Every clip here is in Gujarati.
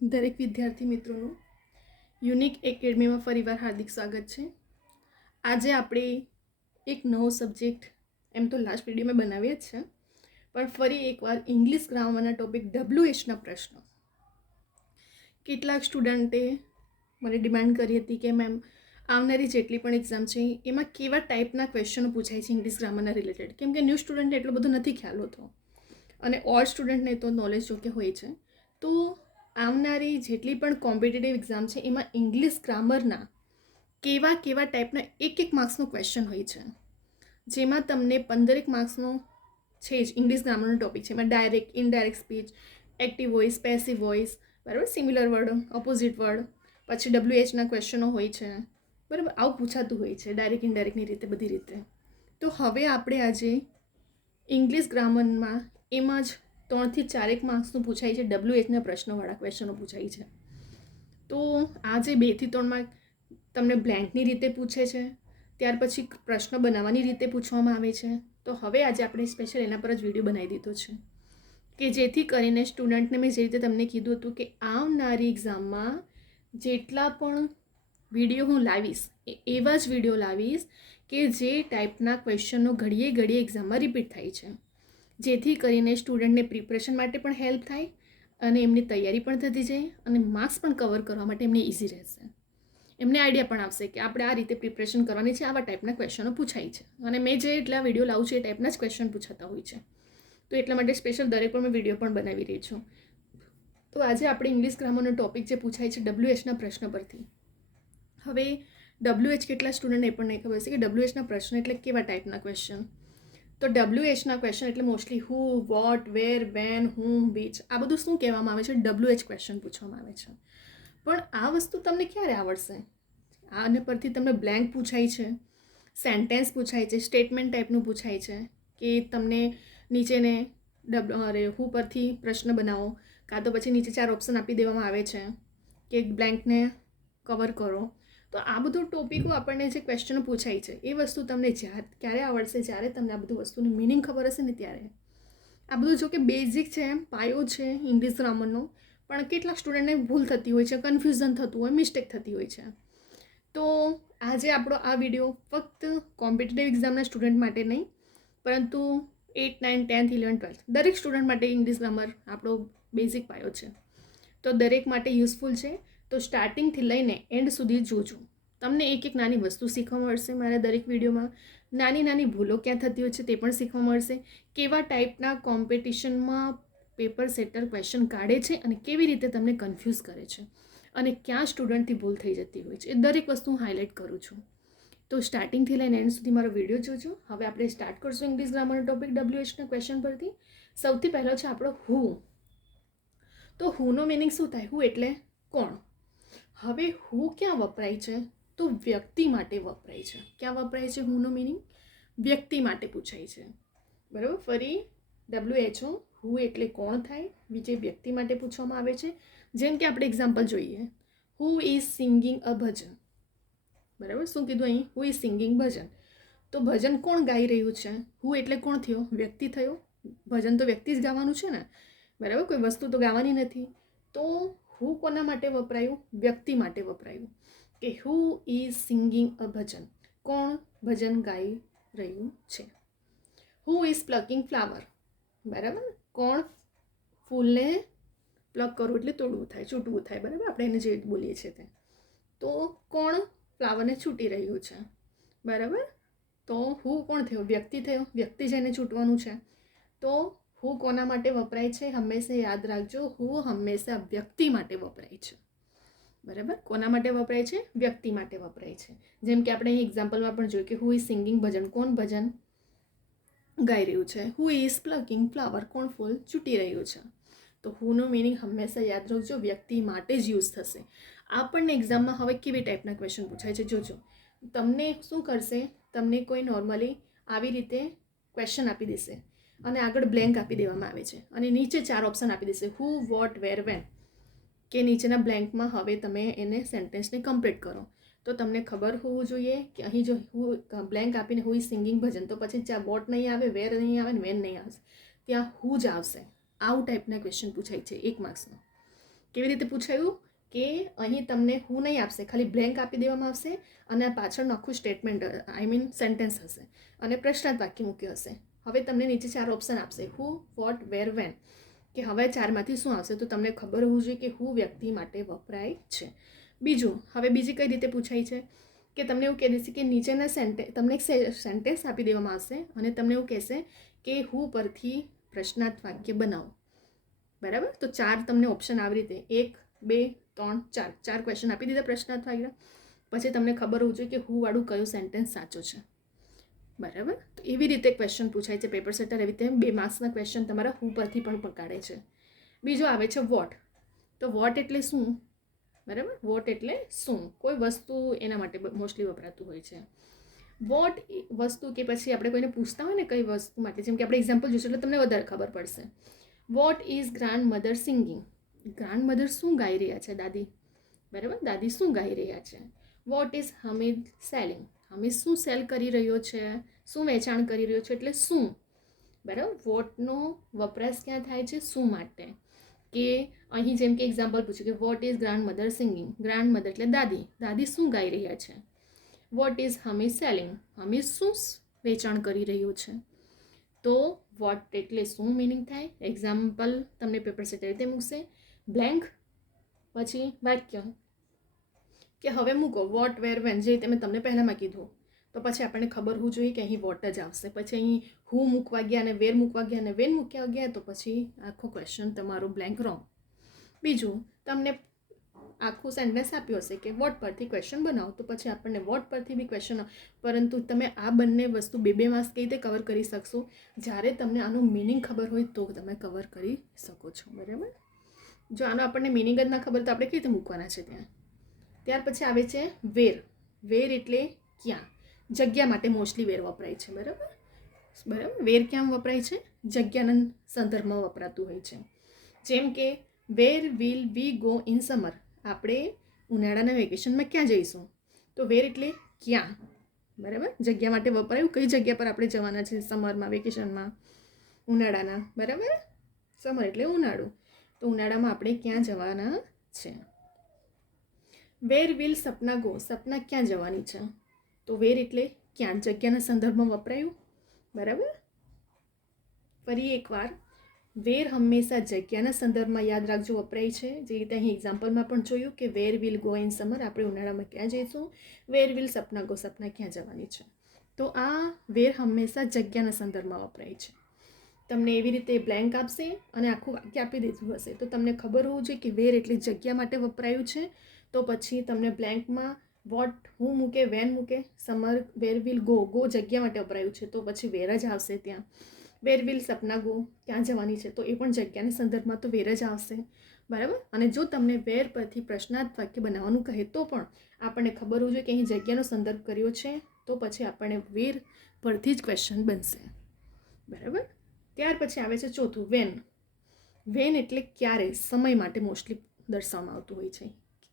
દરેક વિદ્યાર્થી મિત્રોનું યુનિક એકેડમીમાં ફરીવાર હાર્દિક સ્વાગત છે. આજે આપણે એક નવો સબ્જેક્ટ એમ તો લાસ્ટ વિડીયોમાં બનાવીએ જ છે, પણ ફરી એકવાર ઇંગ્લિશ ગ્રામરના ટોપિક WHના પ્રશ્નો. કેટલાક સ્ટુડન્ટે મને ડિમાન્ડ કરી હતી કે મેમ આવનારી જેટલી પણ એક્ઝામ છે એમાં કેવા ટાઈપના ક્વેશ્ચનો પૂછાય છે ઇંગ્લિશ ગ્રામરના રિલેટેડ, કેમ કે ન્યૂ સ્ટુડન્ટને એટલો બધો નથી ખ્યાલ હોતો અને ઓલ્ડ સ્ટુડન્ટને તો નોલેજ જોકે હોય છે. તો આવનારી જેટલી પણ કોમ્પિટિટિવ એક્ઝામ છે એમાં ઇંગ્લિશ ગ્રામરના કેવા ટાઈપના એક માર્ક્સનો ક્વેશ્ચન હોય છે, જેમાં તમને 15 માર્ક્સનો છે જ ઇંગ્લિશ ગ્રામરનો ટોપિક છે. એમાં direct, indirect speech, active voice, passive voice, બરાબર, સિમિલર વર્ડ, ઓપોઝિટ વર્ડ, પછી WHના ક્વેશ્ચનો હોય છે, બરાબર. આવું પૂછાતું હોય છે ડાયરેક્ટ ઇનડાયરેક્ટની રીતે, બધી રીતે. તો હવે આપણે આજે ઇંગ્લિશ ગ્રામરમાં એમાં જ 3 થી 4 માર્ક્સનું પૂછાય છે, WHના પ્રશ્નોવાળા ક્વેશ્ચનો પૂછાય છે. તો આજે 2 થી 3 માર્ક તમને બ્લેન્કની રીતે પૂછે છે, ત્યાર પછી પ્રશ્ન બનાવવાની રીતે પૂછવામાં આવે છે. તો હવે આજે આપણે સ્પેશિયલ એના પર જ વિડીયો બનાવી દીધો છે કે જેથી કરીને સ્ટુડન્ટને મેં જે રીતે તમને કીધું હતું કે આવનારી એક્ઝામમાં જેટલા પણ વિડીયો હું લાવીશ એવા જ વિડીયો લાવીશ કે જે ટાઈપના ક્વેશ્ચનો ઘડીએ એક્ઝામમાં રિપીટ થાય છે, જેથી કરીને સ્ટુડન્ટને પ્રિપરેશન માટે પણ હેલ્પ થાય અને એમની તૈયારી પણ થતી જાય અને માર્ક્સ પણ કવર કરવા માટે એમને ઇઝી રહેશે. એમને આઈડિયા પણ આવશે કે આપણે આ રીતે પ્રિપરેશન કરવાની છે, આવા ટાઈપના ક્વેશ્ચનો પૂછાય છે અને મેં જે એટલા વિડીયો લાવું છું એ ટાઈપના જ ક્વેશ્ચન પૂછાતા હોય છે. તો એટલા માટે સ્પેશિયલ દરેક પર મેં વિડીયો પણ બનાવી રહી છું. તો આજે આપણે ઇંગ્લિશ ગ્રામરનો ટોપિક જે પૂછાય છે WHના પ્રશ્ન પરથી. હવે WH કેટલા સ્ટુડન્ટ એ પણ નહીં ખબર છે કે WHના પ્રશ્ન એટલે કેવા ટાઈપના ક્વેશ્ચન. તો WHના ક્વેશ્ચન એટલે mostly who, what, where, when, whom, which, આ બધું શું કહેવામાં આવે છે, WH ક્વેશ્ચન પૂછવામાં આવે છે. પણ આ વસ્તુ તમને ક્યારે આવડશે? આને પરથી તમને બ્લેન્ક પૂછાય છે, સેન્ટેન્સ પૂછાય છે, સ્ટેટમેન્ટ ટાઈપનું પૂછાય છે કે તમને નીચેને હુ પરથી પ્રશ્ન બનાવો, કાં તો પછી નીચે 4 ઓપ્શન આપી દેવામાં આવે છે કે બ્લેન્કને કવર કરો. તો આ બધું ટોપિકો આપણને જે ક્વેશ્ચનો પૂછાય છે એ વસ્તુ તમને ક્યારે આવડશે? જ્યારે તમને આ બધું વસ્તુનું મિનિંગ ખબર હશે ને ત્યારે. આ બધું જો કે બેઝિક છે, પાયો છે ઇંગ્લિશ ગ્રામરનો, પણ કેટલાક સ્ટુડન્ટને ભૂલ થતી હોય છે, કન્ફ્યુઝન થતું હોય, મિસ્ટેક થતી હોય છે. તો આજે આપણો આ વિડીયો ફક્ત કોમ્પિટિટિવ એક્ઝામના સ્ટુડન્ટ માટે નહીં, પરંતુ 8, 9, 10, 11, 12 દરેક સ્ટુડન્ટ માટે ઇંગ્લિશ ગ્રામર આપણો બેઝિક પાયો છે. તો દરેક માટે યુઝફુલ છે. તો સ્ટાર્ટિંગથી લઈને એન્ડ સુધી જોજો. તમને એક નાની વસ્તુ શીખવા મળશે મારા દરેક વિડીયોમાં. નાની ભૂલો ક્યાં થતી હોય છે તે પણ શીખવા મળશે. કેવા ટાઈપના કોમ્પિટિશનમાં પેપર સેટર ક્વેશ્ચન કાઢે છે અને કેવી રીતે તમને કન્ફ્યુઝ કરે છે અને ક્યાં સ્ટુડન્ટથી ભૂલ થઈ જતી હોય છે, એ દરેક વસ્તુ હું હાઇલાઇટ કરું છું. તો સ્ટાર્ટિંગથી લઈને એન્ડ સુધી મારો વિડીયો જોજો. હવે આપણે સ્ટાર્ટ કરશું ઇંગ્લિશ ગ્રામરનો ટોપિક WHના ક્વેશ્ચન પરથી. સૌથી પહેલો છે આપણો હુ. તો હુનો મિનિંગ શું થાય? હુ એટલે કોણ. હવે હુ ક્યાં વપરાય છે? તો વ્યક્તિ માટે વપરાય છે. ક્યાં વપરાય છે હુનો મિનિંગ? વ્યક્તિ માટે પૂછાય છે, બરાબર. ફરી WHO, હુ એટલે કોણ થાય, બીજે વ્યક્તિ માટે પૂછવામાં આવે છે. જેમ કે આપણે એક્ઝામ્પલ જોઈએ, હુ ઇઝ સિંગિંગ અ ભજન, બરાબર. શું કીધું અહીં? હુ ઇઝ સિંગિંગ ભજન. તો ભજન કોણ ગાઈ રહ્યું છે? હુ એટલે કોણ થયો? વ્યક્તિ થયો. ભજન તો વ્યક્તિ જ ગાવાનું છે ને, બરાબર, કોઈ વસ્તુ તો ગાવાની નથી. તો હુ કોના માટે વપરાયું? વ્યક્તિ માટે વપરાયું કે હુ ઇઝ સિંગિંગ અ ભજન, કોણ ભજન ગાઈ રહ્યું છે. હુ ઇઝ પ્લકિંગ ફ્લાવર, બરાબર, કોણ ફૂલને પ્લક કરવું એટલે તોડવું થાય, છૂટવું થાય, બરાબર, આપણે એને જે બોલીએ છીએ તે. તો કોણ ફ્લાવરને છૂટી રહ્યું છે, બરાબર. તો હુ કોણ થયો? વ્યક્તિ થયો. વ્યક્તિ જેને છૂટવાનું છે. તો હુ કોના માટે વપરાય છે? હંમેશા યાદ રાખજો, હુ હંમેશા વ્યક્તિ માટે વપરાય છે, બરાબર. કોના માટે વપરાય છે? વ્યક્તિ માટે વપરાય છે. જેમ કે આપણે અહીં એક્ઝામ્પલમાં પણ જોયું કે હુ ઇઝ સિંગિંગ ભજન, કોણ ભજન ગાઈ રહ્યું છે. હુ ઇઝ પ્લકિંગ ફ્લાવર, કોણ ફૂલ ચૂંટી રહ્યું છે. તો હુનો મિનિંગ હંમેશા યાદ રાખજો, વ્યક્તિ માટે જ યુઝ થશે. આપણને એક્ઝામમાં હવે કેવી ટાઈપના ક્વેશ્ચન પૂછાય છે જોજો. તમને શું કરશે? તમને કોઈ નોર્મલી આવી રીતે ક્વેશ્ચન આપી દેશે અને આગળ બ્લેન્ક આપી દેવામાં આવે છે અને નીચે 4 ઓપ્શન આપી દેશે, હુ, વોટ, વેર, વેન, કે નીચેના બ્લેન્કમાં હવે તમે એને સેન્ટેન્સને કમ્પ્લીટ કરો. તો તમને ખબર હોવું જોઈએ કે અહીં જો હું બ્લેન્ક આપીને હુ ઇઝ સિંગિંગ ભજન, તો પછી ત્યાં વોટ નહીં આવે, વેર નહીં આવે ને વેન નહીં આવશે, ત્યાં હુ જ આવશે. આવું ટાઈપના ક્વેશ્ચન પૂછાય છે 1 માર્ક્સનો. કેવી રીતે પૂછાયું કે અહીં તમને હું નહીં આપશે, ખાલી બ્લેન્ક આપી દેવામાં આવશે અને આ પાછળનું આખું સ્ટેટમેન્ટ સેન્ટેન્સ હશે અને પ્રશ્નાર્થ વાક્ય મૂક્યું હશે. હવે તમને નીચે 4 ઓપ્શન આપશે, હુ, વોટ, વેર, વેન, કે હવે 4માંથી શું આવશે. તો તમને ખબર હોવું જોઈએ કે હું વ્યક્તિ માટે વપરાય છે. બીજું, હવે બીજી કઈ રીતે પૂછાય છે કે તમને એવું કહે દેશે કે નીચેના તમને એક સેન્ટેન્સ આપી દેવામાં આવશે અને તમને એવું કહેશે કે હું પરથી પ્રશ્નાર્થ વાક્ય બનાવો. બરાબર, તો 4 તમને ઓપ્શન આવી રીતે 1, 2, 3, 4 ક્વેશ્ચન આપી દીધા પ્રશ્નાર્થ વાક્ય. પછી તમને ખબર હોવું જોઈએ કે હું વાળું કયો સેન્ટેન્સ સાચો છે. બરાબર, તો એવી રીતે ક્વેશ્ચન પૂછાય છે પેપર સેટર. એવી રીતે 2 માર્ક્સના ક્વેશ્ચન તમારા હું પરથી પણ પકાડે છે. બીજો આવે છે વોટ. તો વોટ એટલે શું? બરાબર, વોટ એટલે શું, કોઈ વસ્તુ એના માટે મોસ્ટલી વપરાતું હોય છે. વોટ વસ્તુ કે પછી આપણે કોઈને પૂછતા હોય ને કઈ વસ્તુ માટે, જેમ કે આપણે એક્ઝામ્પલ જોઈશું એટલે તમને વધારે ખબર પડશે. What is grand mother singing? Grand mother શું ગાઈ રહ્યા છે? દાદી. બરાબર, દાદી શું ગાઈ રહ્યા છે. What is Hamid selling? Hamid શું સેલ કરી રહ્યો છે, શું વેચાણ કરી રહ્યો છે, એટલે શું. બરાબર, વોટનો વપરાશ ક્યાં થાય છે? શું માટે. કે અહીં જેમ કે એક્ઝામ્પલ પૂછ્યું કે what is grand mother singing? Grand mother એટલે દાદી, દાદી શું ગાઈ રહ્યા છે. What is Hamid selling? Hamid શું વેચાણ કરી રહ્યો છે. તો વોટ એટલે શું મિનિંગ થાય. એક્ઝામ્પલ તમને પેપર સેટ રીતે મૂકશે. બ્લેન્ક પછી વાક્ય કે હવે મૂકો વોટ, વેર, વેન, જે તમે તમને પહેલાંમાં કીધું. તો પછી આપણને ખબર હોવું જોઈએ કે અહીં વોટ જ આવશે. પછી અહીં હું મૂકવા ગયા અને વેર મૂકવા ગયા અને વેન મૂક્યા ગયા તો પછી આખો ક્વેશ્ચન તમારો બ્લેન્ક રોંગ. બીજું, તમને આખું સેન્ટેન્સ આપ્યું હશે કે વોટ પરથી ક્વેશ્ચન બનાવો, તો પછી આપણને વોટ પરથી બી ક્વેશ્ચન, પરંતુ તમે આ બંને વસ્તુ 2 માર્ક્સ કઈ રીતે કવર કરી શકશો? જ્યારે તમને આનું મિનિંગ ખબર હોય તો તમે કવર કરી શકો છો. બરાબર, જો આનો આપણને મિનિંગ જ ના ખબર તો આપણે કેવી રીતે મૂકવાના છે ત્યાં. ત્યાર પછી આવે છે વેર. વેર એટલે ક્યાં, જગ્યા માટે મોસ્ટલી વેર વપરાય છે. બરાબર, વેર ક્યાં વપરાય છે? જગ્યાના સંદર્ભમાં વપરાતું હોય છે. જેમ કે where will we go in summer? આપણે ઉનાળાના વેકેશનમાં ક્યાં જઈશું? તો વેર એટલે ક્યાં. બરાબર, જગ્યા માટે વપરાયું, કઈ જગ્યા પર આપણે જવાના છે સમરમાં, વેકેશનમાં, ઉનાળાના. બરાબર, સમર એટલે ઉનાળું, તો ઉનાળામાં આપણે ક્યાં જવાના છે. Where will Sapna go? સપના ક્યાં જવાની છે. તો વેર એટલે ક્યાં, જગ્યાના સંદર્ભમાં વપરાયું. બરાબર, ફરી એકવાર, વેર હંમેશા જગ્યાના સંદર્ભમાં યાદ રાખજો વપરાય છે. જે રીતે અહીં એક્ઝામ્પલમાં પણ જોયું કે where will go in summer, આપણે ઉનાળામાં ક્યાં જઈશું. વેર વિલ સપના ગો, સપના ક્યાં જવાની છે. તો આ વેર હંમેશા જગ્યાના સંદર્ભમાં વપરાય છે. તમને એવી રીતે બ્લેન્ક આપશે અને આખું વાક્ય આપી દીધું હશે તો તમને ખબર હોવું જોઈએ કે વેર એટલે જગ્યા માટે વપરાયું છે. તો પછી તમને બ્લેન્કમાં વોટ, હું મૂકે, વેન મૂકે, summer, where will go, go જગ્યા માટે વપરાયું છે તો પછી વેર જ આવશે ત્યાં. વેર વિલ સપના ગો, ક્યાં જવાની છે, તો એ પણ જગ્યાના સંદર્ભમાં તો વેર જ આવશે. બરાબર, અને જો તમને વેર પરથી પ્રશ્નાર્થ વાક્ય બનાવવાનું કહે તો પણ આપણને ખબર હોવું જોઈએ કે અહીં જગ્યાનો સંદર્ભ કર્યો છે તો પછી આપણને વેર પરથી જ ક્વેશ્ચન બનશે. બરાબર, ત્યાર પછી આવે છે ચોથું વેન. વેન એટલે ક્યારે, સમય માટે મોસ્ટલી દર્શાવવામાં આવતું હોય છે.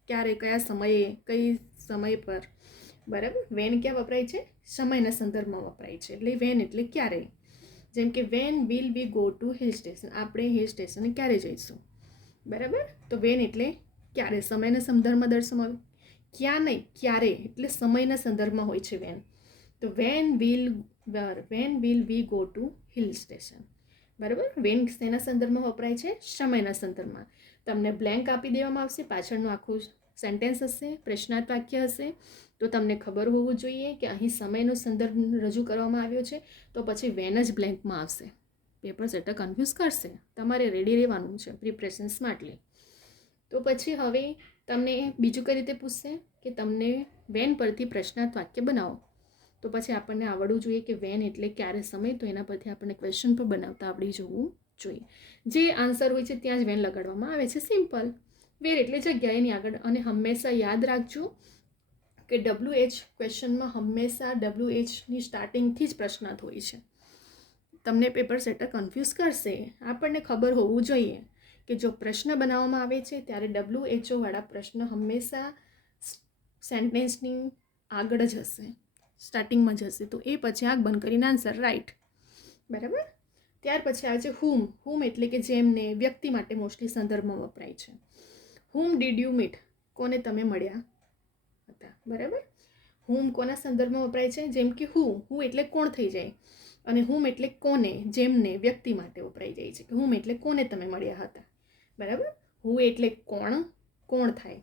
ક્યારે, કયા સમયે, કઈ સમય પર. બરાબર, વેન ક્યાં વપરાય છે? સમયના સંદર્ભમાં વપરાય છે. એટલે વેન એટલે ક્યારે. જેમ કે when will we go to hill station? આપણે હિલ સ્ટેશને ક્યારે જઈશું. બરાબર, તો વેન એટલે ક્યારે, સમયના સંદર્ભમાં દર્શાવવામાં. ક્યાં નહીં, ક્યારે એટલે સમયના સંદર્ભમાં હોય છે વેન. તો when will we go to hill station. બરાબર, વેન શેના સંદર્ભમાં વપરાય છે? સમયના સંદર્ભમાં. તમને બ્લેન્ક આપી દેવામાં આવશે, પાછળનું આખું સેન્ટેન્સ હશે, પ્રશ્નાર્થ વાક્ય હશે. તો તમને ખબર હોવું જોઈએ કે અહીં સમયનો સંદર્ભ રજૂ કરવામાં આવ્યો છે તો પછી વેન જ બ્લેન્કમાં આવશે. પેપર સેટર કન્ફ્યુઝ કરશે, તમારે રેડી રહેવાનું છે પ્રિપરેશન સ્માર્ટલી. તો પછી હવે તમને બીજું કઈ રીતે પૂછશે કે તમને વેન પરથી પ્રશ્નાર્થ વાક્ય બનાવો. તો પછી આપણને આવડવું જોઈએ કે વેન એટલે ક્યારે સમય, તો એના પરથી આપણને ક્વેશ્ચન પર બનાવતા આવડી જવું જોઈએ. જે આન્સર હોય છે ત્યાં જ વેન લગાડવામાં આવે છે, સિમ્પલ. વેર એટલે જગ્યા એની આગળ. અને હંમેશા યાદ રાખજો કે WH ક્વેશ્ચનમાં હંમેશા WHની સ્ટાર્ટિંગથી જ પ્રશ્નાર્થ હોય છે. તમને પેપર સેટર કન્ફ્યુઝ કરશે. આપણને ખબર હોવું જોઈએ કે જો પ્રશ્ન બનાવવામાં આવે છે ત્યારે WHO વાળા પ્રશ્ન હંમેશા સેન્ટેન્સની આગળ જ હશે, સ્ટાર્ટિંગમાં જ હશે. તો એ પછી આંખ બંધ કરીને આન્સર રાઈટ. બરાબર, ત્યાર પછી આવે છે હુમ. હુમ એટલે કે જેમને, વ્યક્તિ માટે મોસ્ટલી સંદર્ભમાં વપરાય છે. whom did you meet? કોને તમે મળ્યા હતા, બરાબર. whom કોના સંદર્ભમાં વપરાય છે? જેમ કે who એટલે કોણ થઈ જાય, અને whom એટલે કોને, જેમને, વ્યક્તિ માટે વપરાઈ જાય છે. whom એટલે કોને તમે મળ્યા હતા, બરાબર. who એટલે કોણ થાય,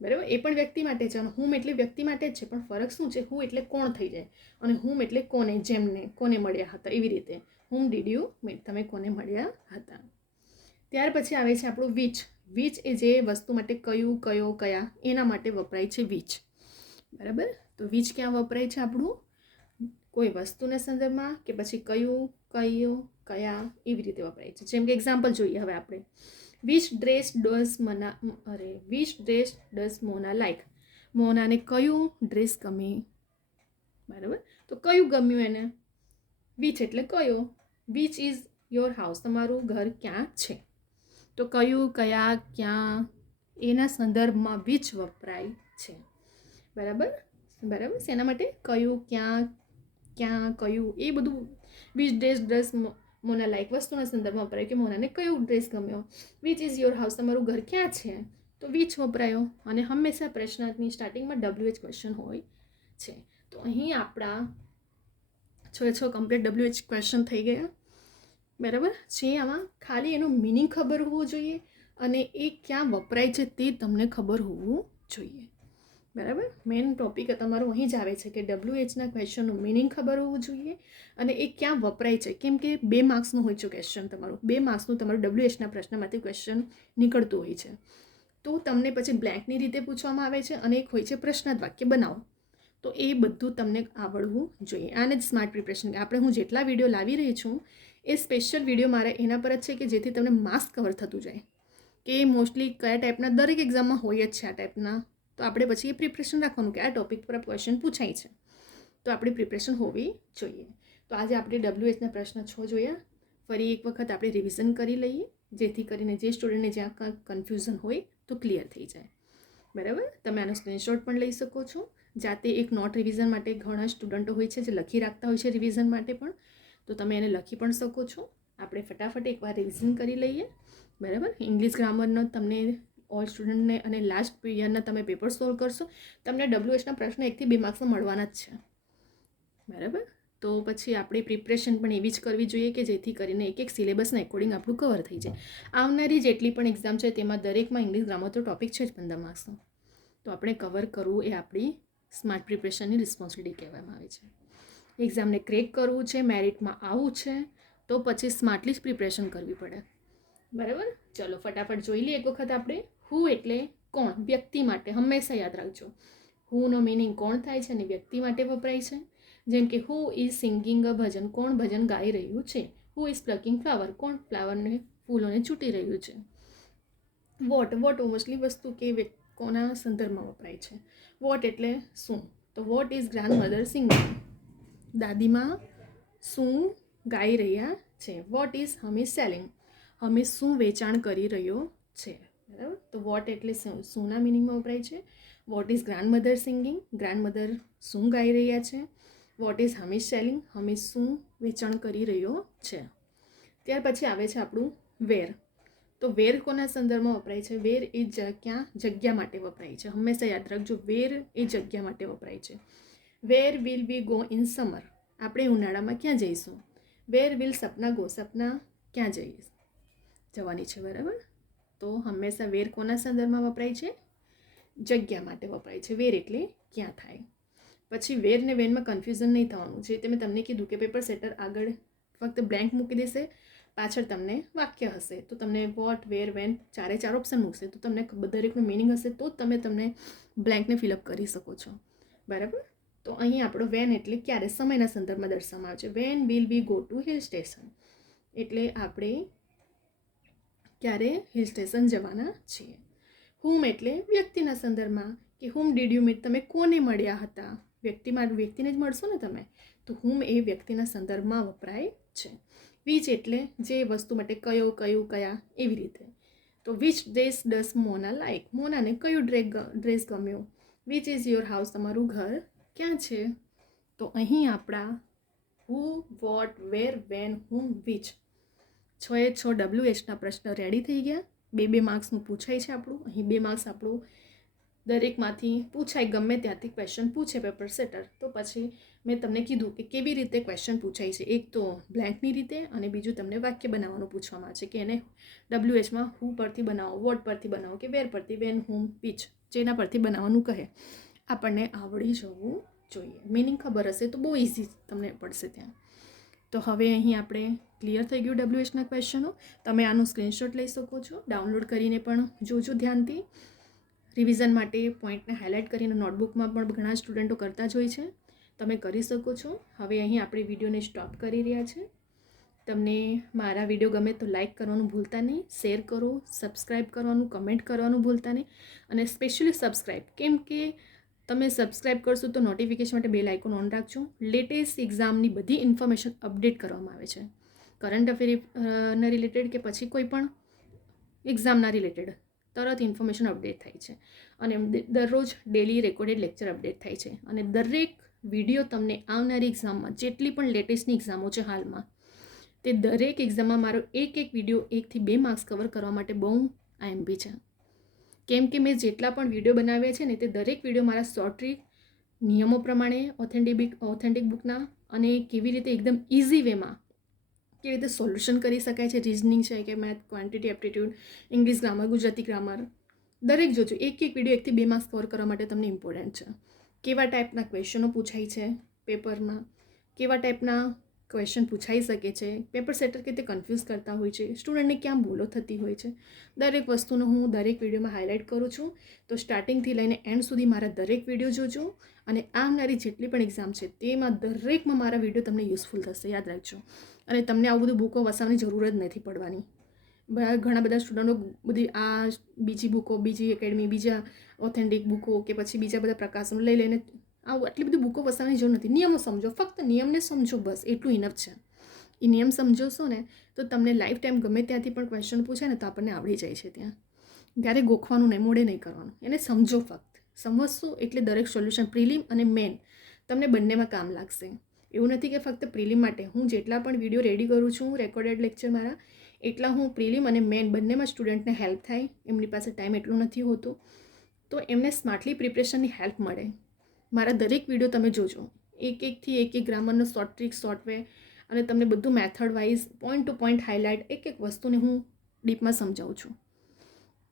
બરાબર. એ પણ વ્યક્તિ માટે છે, અને whom એટલે વ્યક્તિ માટે જ છે, પણ ફરક શું છે? who એટલે કોણ થઈ જાય, અને whom એટલે કોને, જેમને, કોને મળ્યા હતા, એવી રીતે whom did you meet? તમે કોને મળ્યા હતા. ત્યાર પછી આવે છે આપણું which. which એ જે વસ્તુ માટે કયું, કયો, કયા, એના માટે વપરાય છે which, બરાબર. તો which ક્યાં વપરાય છે? આપણું કોઈ વસ્તુના સંદર્ભમાં, કે પછી કયું, કયા, એવી રીતે વપરાય છે. જેમ કે એક્ઝામ્પલ જોઈએ હવે આપણે. which dress does Mona like? મોનાને કયું ડ્રેસ ગમે, બરાબર. તો કયું ગમ્યું એને? which એટલે કયો. which is your house? તમારું ઘર ક્યાં છે? તો કયું, કયા, ક્યાં, એના સંદર્ભમાં which વપરાય છે, બરાબર. શેના માટે? કયું, ક્યાં, કયું, એ બધું. which dress does Mona like? વસ્તુના સંદર્ભમાં વપરાય કે મોનાને કયું ડ્રેસ ગમ્યો. which is your house? તમારું ઘર ક્યાં છે? તો which વપરાયો. અને હંમેશા પ્રશ્નાર્થની સ્ટાર્ટિંગમાં WH ક્વેશ્ચન હોય છે. તો અહીં આપણા 6 કમ્પ્લીટ WH ક્વેશ્ચન થઈ ગયા, બરાબર. જે આમાં ખાલી એનું મિનિંગ ખબર હોવું જોઈએ, અને એ ક્યાં વપરાય છે તે તમને ખબર હોવું જોઈએ, બરાબર. મેઇન ટોપિક તમારું અહીં જ આવે છે કે WHના ક્વેશ્ચનનું મિનિંગ ખબર હોવું જોઈએ, અને એ ક્યાં વપરાય છે. કેમ કે 2 માર્ક્સનું હોય છે ક્વેશ્ચન તમારું. 2 માર્ક્સનું તમારું WHના પ્રશ્નમાંથી ક્વેશ્ચન નીકળતું હોય છે. તો તમને પછી બ્લેન્કની રીતે પૂછવામાં આવે છે, અને એક હોય છે પ્રશ્નાર્થ વાક્ય બનાવો. તો એ બધું તમને આવડવું જોઈએ. આને જ સ્માર્ટ પ્રિપરેશન. આપણે હું જેટલા વિડીયો લાવી રહી છું એ સ્પેશિયલ વિડીયો મારા એના પર જ છે કે જેથી તમને માર્ક્સ કવર થતું જાય. કે મોસ્ટલી કયા ટાઈપના દરેક એક્ઝામમાં હોય જ છે આ ટાઈપના. તો આપણે પછી એ પ્રિપરેશન રાખવાનું કે આ ટોપિક પર ક્વેશ્ચન પૂછાય છે, તો આપણી પ્રિપરેશન હોવી જોઈએ. તો આજે આપણે WHના પ્રશ્ન 6 જોયા. ફરી એક વખત આપણે રિવિઝન કરી લઈએ, જેથી કરીને જે સ્ટુડન્ટને જ્યાં કાંઈ કન્ફ્યુઝન હોય તો ક્લિયર થઈ જાય, બરાબર. તમે આનો સ્ક્રીનશોટ પણ લઈ શકો છો. જાતે એક નોટ રિવિઝન માટે ઘણા સ્ટુડન્ટો હોય છે જે લખી રાખતા હોય છે રિવિઝન માટે પણ, તો તમે એને લખી પણ શકો છો. આપણે ફટાફટ એકવાર રિવિઝન કરી લઈએ, બરાબર. ઇંગ્લિશ ગ્રામરનો તમને ઓલ સ્ટુડન્ટને અને લાસ્ટ યરના તમે પેપર સોલ્વ કરશો, તમને WHના પ્રશ્ન 1 થી 2 માર્ક્સમાં મળવાના જ છે, બરાબર. તો પછી આપણે પ્રિપરેશન પણ એવી જ કરવી જોઈએ કે જેથી કરીને એક સિલેબસના એકોર્ડિંગ આપણું કવર થઈ જાય. આવનારી જેટલી પણ એક્ઝામ છે તેમાં દરેકમાં ઇંગ્લિશ ગ્રામર તો ટોપિક છે જ 15 માર્ક્સનો, તો આપણે કવર કરવું એ આપણી સ્માર્ટ પ્રિપરેશનની રિસ્પોન્સિબિલિટી કહેવામાં આવે છે. એક્ઝામને ક્રેક કરવું છે, મેરિટમાં આવવું છે, તો પછી સ્માર્ટલી જ પ્રિપરેશન કરવી પડે, બરાબર. ચલો ફટાફટ જોઈ લઈએ એક વખત આપણે. હુ એટલે કોણ, વ્યક્તિ માટે. હંમેશા યાદ રાખજો, હુનો મિનિંગ કોણ થાય છે અને વ્યક્તિ માટે વપરાય છે. જેમ કે હુ ઇઝ સિંગિંગ અ ભજન, કોણ ભજન ગાઈ રહ્યું છે. હુ ઇઝ પ્લકિંગ ફ્લાવર, કોણ ફ્લાવરને ફૂલોને ચૂંટી રહ્યું છે. વોટ મોસ્ટલી વસ્તુ કે કોના સંદર્ભમાં વપરાય છે. વોટ એટલે શું, તો વોટ ઇઝ ગ્રાન્ડમધર સિંગિંગ, દાદીમાં શું ગાઈ રહ્યા છે. વોટ ઇઝ હમીઝ સેલિંગ, હમીઝ શું વેચાણ કરી રહ્યો છે, બરાબર. તો વોટ એટલે શુંના મિનિંગમાં વપરાય છે. What is grandmother singing, grandmother શું ગાઈ રહ્યા છે. વોટ ઇઝ હમીઝ સેલિંગ, હમીઝ શું વેચાણ કરી રહ્યો છે. ત્યાર પછી આવે છે આપણું વેર. તો વેર કોના સંદર્ભમાં વપરાય છે. વેર એ જગ્યા માટે વપરાય છે. હંમેશા યાદ રાખજો, વેર એ જગ્યા માટે વપરાય છે. Where will we go in summer, આપણે ઉનાળામાં ક્યાં જઈશું. વેર વિલ સપના ગો, સપના ક્યાં જવાની છે, બરાબર. તો હંમેશા વેર કોના સંદર્ભમાં વપરાય છે. જગ્યા માટે વપરાય છે. વેર એટલે ક્યાં થાય. પછી વેર ને વેનમાં કન્ફ્યુઝન નહીં થવાનું. જે તમે તમને કીધું કે પેપર સેટર આગળ ફક્ત બ્લેન્ક મૂકી દેશે, પાછળ તમને વાક્ય હશે, તો તમને વોટ, વેર, વેન 4 ઓપ્શન મૂકશે, તો તમને દરેકનું મિનિંગ હશે તો જ તમને બ્લેન્કને ફિલઅપ કરી શકો છો, બરાબર. તો અહીં આપણો વેન એટલે ક્યારે, સમયના સંદર્ભમાં દર્શાવવામાં આવે છે. When will we go to hill station, એટલે આપણે ક્યારે હિલ સ્ટેશન જવાના છીએ. હુમ એટલે વ્યક્તિના સંદર્ભમાં, કે હુમ ડીડ યુ મીટ, તમે કોને મળ્યા હતા. વ્યક્તિને જ મળશો ને તમે, તો હુમ એ વ્યક્તિના સંદર્ભમાં વપરાય છે. વિચ એટલે જે વસ્તુ માટે કયો, કયા, એવી રીતે. તો which dress does Mona like, મોનાને કયું ડ્રેસ ગમ્યો. વિચ ઇઝ યોર હાઉસ, તમારું ઘર ક્યાં છે. તો અહીં આપણા who, what, where, when, whom, which 6 WHના પ્રશ્ન રેડી થઈ ગયા. બે માર્ક્સનું પૂછાય છે આપણું. અહીં 2 માર્ક્સ આપણું દરેકમાંથી પૂછાય, ગમે ત્યાંથી ક્વેશ્ચન પૂછે પેપર સેટર. તો પછી મેં તમને કીધું કે કેવી રીતે ક્વેશ્ચન પૂછાય છે. એક તો બ્લેન્કની રીતે અને બીજું તમને વાક્ય બનાવવાનું પૂછવામાં છે કે એને WHમાં હુ પરથી બનાવો, વોટ પરથી બનાવો કે વેર પરથી, વેન, હુમ, વિચ, જેના પરથી બનાવવાનું કહે આપણને આવડી જવું જોઈએ. મિનિંગ ખબર હશે તો બહુ ઇઝી તમને પડશે ત્યાં. તો હવે અહીં આપણે ક્લિયર થઈ ગયું WHના ક્વેશ્ચનો. તમે આનું સ્ક્રીનશોટ લઈ શકો છો, ડાઉનલોડ કરીને પણ જોજો ધ્યાનથી. રિવિઝન માટે પોઈન્ટને હાઇલાઇટ કરીને નોટબુકમાં પણ ઘણા સ્ટુડન્ટો કરતા જ હોય છે, તમે કરી શકો છો. હવે અહીં આપણે વિડીયોને સ્ટોપ કરી રહ્યા છે. તમને મારા વિડીયો ગમે તો લાઇક કરવાનું ભૂલતા નહીં, શેર કરો, સબસ્ક્રાઈબ કરવાનું, કમેન્ટ કરવાનું ભૂલતા નહીં. અને સ્પેશિયલી સબસ્ક્રાઈબ, કેમ કે તમે સબસ્ક્રાઈબ કરશો તો નોટિફિકેશન માટે બેલ આઇકોન ઓન રાખજો. લેટેસ્ટ એક્ઝામની બધી ઇન્ફોર્મેશન અપડેટ કરવામાં આવે છે, કરંટ અફેરના રિલેટેડ કે પછી કોઈ પણ એક્ઝામના રિલેટેડ તરત ઇન્ફોર્મેશન અપડેટ થાય છે. અને દરરોજ ડેલી રેકોર્ડેડ લેક્ચર અપડેટ થાય છે. અને દરેક વિડીયો તમને આવનારી એક્ઝામમાં જેટલી પણ લેટેસ્ટની એક્ઝામો છે હાલમાં, તે દરેક એક્ઝામમાં મારો એક વિડીયો 1 થી 2 માર્ક્સ કવર કરવા માટે બહુ આઈએમપી છે. કેમ કે મેં જેટલા પણ વિડીયો બનાવ્યા છે ને તે દરેક વિડીયો મારા શોર્ટ ટ્રીક નિયમો પ્રમાણે ઓથેન્ટિક બુકના અને કેવી રીતે એકદમ ઇઝી વેમાં કેવી રીતે સોલ્યુશન કરી શકાય છે, રિઝનિંગ છે કે math, quantity, aptitude, English grammar, Gujarati grammar, દરેક જોજો. એક વિડીયો 1 થી 2 માર્ક્સ કવર કરવા માટે તમને ઇમ્પોર્ટન્ટ છે. કેવા ટાઈપના ક્વેશ્ચનો પૂછાય છે પેપરમાં, કેવા ટાઈપના ક્વેશ્ચન પૂછાઈ શકે છે, પેપર સેટર કે તે કન્ફ્યુઝ કરતા હોય છે, સ્ટુડન્ટને ક્યાં ભૂલો થતી હોય છે, દરેક વસ્તુનો હું દરેક વિડીયોમાં હાઇલાઇટ કરું છું. તો સ્ટાર્ટિંગથી લઈને એન્ડ સુધી મારા દરેક વિડીયો જોજો. અને આવનારી જેટલી પણ એક્ઝામ છે તેમાં દરેકમાં મારા વિડીયો તમને યુઝફુલ થશે, યાદ રાખજો. અને તમને આવું બધું બુકો વસાવવાની જરૂર જ નથી પડવાની. ઘણા બધા સ્ટુડન્ટો બધી આ બીજી બુકો, બીજી એકેડમી, બીજા ઓથેન્ટિક બુકો કે પછી બીજા બધા પ્રકાશનો લઈ લઈને આટલી બધી બુકો વસાવવાની જરૂર નથી. નિયમો સમજો, ફક્ત નિયમને સમજો, બસ એટલું ઇનફ છે. એ નિયમ સમજોશો ને તો તમને લાઈફ ટાઈમ ગમે ત્યાંથી પણ ક્વેશ્ચન પૂછે ને તો આપણને આવડી જાય છે. ત્યાં ક્યારે ગોખવાનું નહીં, મોડે નહીં કરવાનું, એને સમજો. ફક્ત સમજશો એટલે દરેક સોલ્યુશન, પ્રિલિમ અને મેન, તમને બંનેમાં કામ લાગશે. એવું નથી કે ફક્ત પ્રિલિમ માટે હું જેટલા પણ વિડીયો રેડી કરું છું રેકોર્ડેડ લેક્ચર મારા, એટલા હું પ્રિલિમ અને મેન બંનેમાં સ્ટુડન્ટને હેલ્પ થાય. એમની પાસે ટાઈમ એટલો નથી હોતો તો એમને સ્માર્ટલી પ્રિપરેશનની હેલ્પ મળે. મારા દરેક વિડીયો તમે જોજો, એકથી એક ગ્રામરનો શોર્ટ ટ્રીક, શોર્ટ વે, અને તમને બધું method wise point to point highlight એક વસ્તુને હું ડીપમાં સમજાવું છું.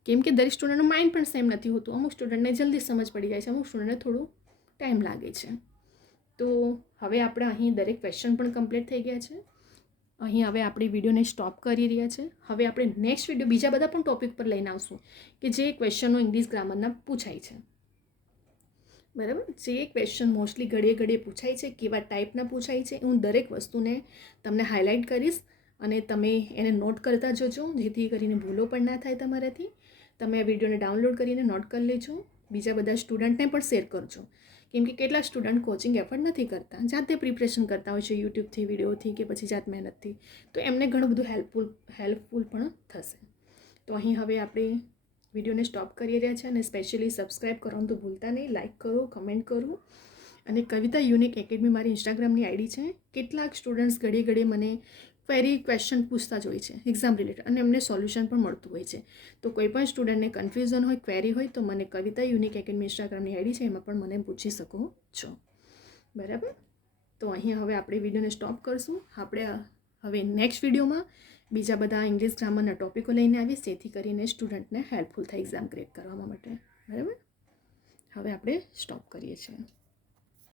કેમ કે દરેક સ્ટુડન્ટનું માઇન્ડ પણ સેમ નથી હોતું. અમુક સ્ટુડન્ટને જલ્દી સમજ પડી જાય છે, અમુક સ્ટુડન્ટને થોડું ટાઈમ લાગે છે. તો હવે આપણે અહીં દરેક ક્વેશ્ચન પણ કમ્પ્લીટ થઈ ગયા છે. અહીં હવે આપણી વિડીયોને સ્ટોપ કરી રહ્યા છે. હવે આપણે નેક્સ્ટ વિડીયો બીજા બધા પણ ટોપિક પર લઈને આવશું કે જે ક્વેશ્ચનો ઇંગ્લિશ ગ્રામરના પૂછાય છે. બરાબર, જે ક્વેશ્ચન મોસ્ટલી ઘડીએ પૂછાય છે, કેવા ટાઈપના પૂછાય છે, હું દરેક વસ્તુને તમને હાઇલાઇટ કરીશ અને તમે એને નોટ કરતા જજો, જેથી કરીને ભૂલો પણ ના થાય તમારાથી. તમે આ વિડીયોને ડાઉનલોડ કરીને નોટ કરી લેજો. બીજા બધા સ્ટુડન્ટને પણ શેર કરજો. કેમ કે કેટલા સ્ટુડન્ટ કોચિંગ એફર્ટ નથી કરતા, જાતે પ્રિપરેશન કરતા હોય છે યુટ્યુબથી, વિડીયોથી કે પછી જાત મહેનતથી. તો એમને ઘણું બધું હેલ્પફુલ પણ થશે. તો અહીં હવે આપણે વિડીયોને સ્ટોપ કરી રહ્યા છે. અને સ્પેશિયલી સબસ્ક્રાઈબ કરવાનું તો ભૂલતા નહીં, લાઇક કરો, કમેન્ટ કરો. અને કવિતા યુનિક એકેડમી મારી ઇન્સ્ટાગ્રામની આઈડી છે. કેટલાક સ્ટુડન્ટ્સ ઘડીએ મને ક્વેશ્ચન પૂછતા જ હોય છે એક્ઝામ રિલેટેડ, અને એમને સોલ્યુશન પણ મળતું હોય છે. તો કોઈ પણ સ્ટુડન્ટને કન્ફ્યુઝન હોય, ક્વેરી હોય તો મને કવિતા યુનિક એકેડમી ઇન્સ્ટાગ્રામની આઈડી છે, એમાં પણ મને પૂછી શકો છો. બરાબર, તો અહીં હવે આપણે વિડીયોને સ્ટોપ કરશું. આપણે હવે નેક્સ્ટ વિડીયોમાં બીજા બધા ઇંગ્લિશ ગ્રામરના ટોપિકો લઈને આવીશ, જેથી કરીને સ્ટુડન્ટને હેલ્પફુલ થાય એક્ઝામ ક્રેક કરવા માટે. બરાબર, હવે આપણે સ્ટોપ કરીએ છીએ.